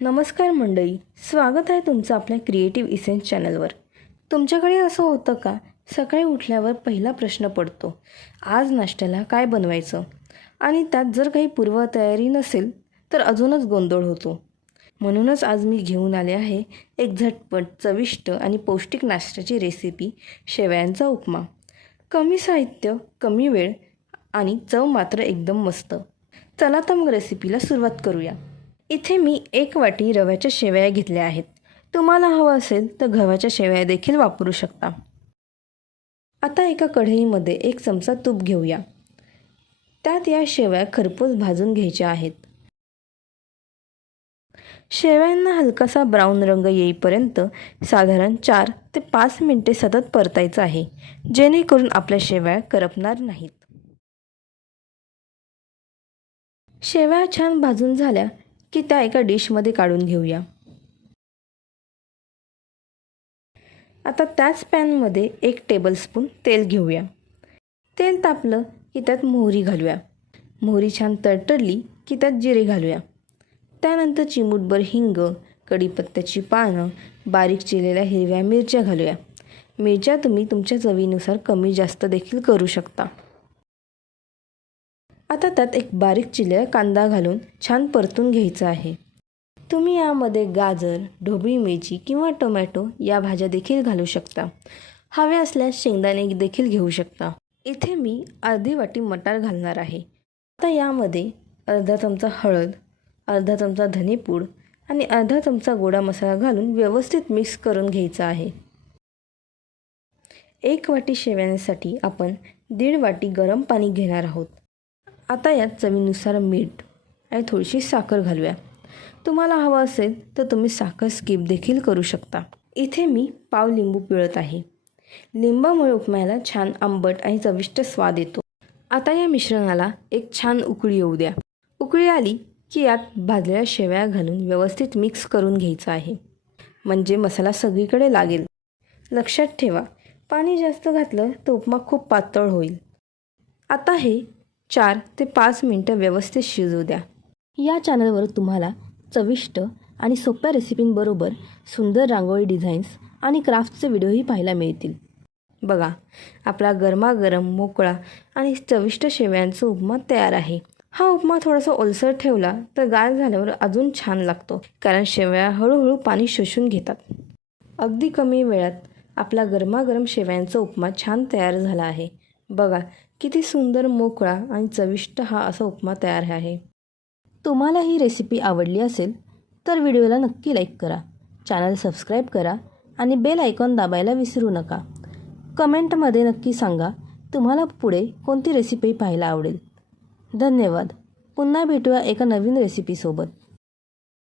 नमस्कार मंडळी, स्वागत आहे तुमचं आपल्या क्रिएटिव्ह इसेन्स चॅनलवर. तुमच्याकडे असं होतं का, सकाळी उठल्यावर पहिला प्रश्न पडतो, आज नाश्त्याला काय बनवायचं? आणि त्यात जर काही पूर्वतयारी नसेल तर अजूनच गोंधळ होतो. म्हणूनच आज मी घेऊन आले आहे एक झटपट, चविष्ट आणि पौष्टिक नाश्त्याची रेसिपी, शेवयांचा उपमा. कमी साहित्य, कमी वेळ आणि चव मात्र एकदम मस्त. चला तर मग रेसिपीला सुरुवात करूया. इथे मी 1 वाटी रव्याच्या शेवया घेतल्या आहेत. तुम्हाला हवं असेल तर गव्हाच्या शेवया देखील वापरू शकता. आता एका कढईमध्ये 1 चमचा तूप घेऊया. त्यात या शेवया खरपूस भाजून घ्यायच्या आहेत. शेवयांना हलकासा ब्राऊन रंग येईपर्यंत साधारण 4 ते 5 मिनिटे सतत परतायचं आहे, जेणेकरून आपल्या शेवया करपणार नाहीत. शेवया छान भाजून झाल्या की त्या एका डिशमध्ये काढून घेऊया. आता त्याच पॅनमध्ये 1 टेबलस्पून तेल घेऊया. तेल तापलं की त्यात मोहरी घालूया. मोहरी छान तडतडली की त्यात जिरे घालूया. त्यानंतर चिमूटभर हिंग, कढीपत्त्याची पानं, बारीक चिरलेल्या हिरव्या मिरच्या घालूया. मिरच्या तुम्ही तुमच्या चवीनुसार कमी जास्त देखील करू शकता. आता त्यात 1 बारीक चिरलेला कांदा घालून छान परतून घ्यायचा आहे. तुम्ही यामध्ये गाजर, ढोबळी मिरची किंवा टोमॅटो या भाज्या देखील घालू शकता. हवे असल्यास शेंगदाणे देखील घेऊ शकता. इथे मी अर्धी वाटी मटार घालणार आहे. आता यामध्ये अर्धा चमचा हळद, अर्धा चमचा धनेपूड आणि अर्धा चमचा गोडा मसाला घालून व्यवस्थित मिक्स करून घ्यायचा आहे. 1 वाटी शेवयांसाठी आपण 1.5 वाटी गरम पाणी घेणार आहोत. आता यात चवीनुसार मीठ आणि थोडीशी साखर घालूया. तुम्हाला हवं असेल तर तुम्ही साखर स्किप देखील करू शकता. इथे मी पाव लिंबू पिळत आहे. लिंबामुळे उपम्याला छान आंबट आणि चविष्ट स्वाद येतो. आता या मिश्रणाला एक छान उकळी येऊ द्या. उकळी आली की यात भाजलेल्या शेवया घालून व्यवस्थित मिक्स करून घ्यायचं आहे, म्हणजे मसाला सगळीकडे लागेल. लक्षात ठेवा, पाणी जास्त घातलं तर उपमा खूप पातळ होईल. आता हे 4 ते 5 मिनटं व्यवस्थित शिजू द्या. या चॅनलवर तुम्हाला चविष्ट आणि सोप्या रेसिपींबरोबर सुंदर रांगोळी डिझाईन्स आणि क्राफ्टचे व्हिडिओही पाहायला मिळतील. बघा, आपला गरमागरम, मोकळा आणि चविष्ट शेवयांचा उपमा तयार आहे. हा उपमा थोडासा ओलसर ठेवला तर गार झाल्यावर अजून छान लागतो, कारण शेवया हळूहळू पाणी शोषून घेतात. अगदी कमी वेळात आपला गरमागरम शेवयांचा उपमा छान तयार झाला आहे. बघा, किती सुंदर, मोकळा आणि चविष्ट हा असा उपमा तयार आहे. तुम्हाला ही रेसिपी आवडली असेल तर व्हिडिओला नक्की लाईक करा, चॅनल सबस्क्राईब करा आणि बेल आयकॉन दाबायला विसरू नका. कमेंटमध्ये नक्की सांगा तुम्हाला पुढे कोणती रेसिपी पाहायला आवडेल. धन्यवाद. पुन्हा भेटूया एका नवीन रेसिपीसोबत.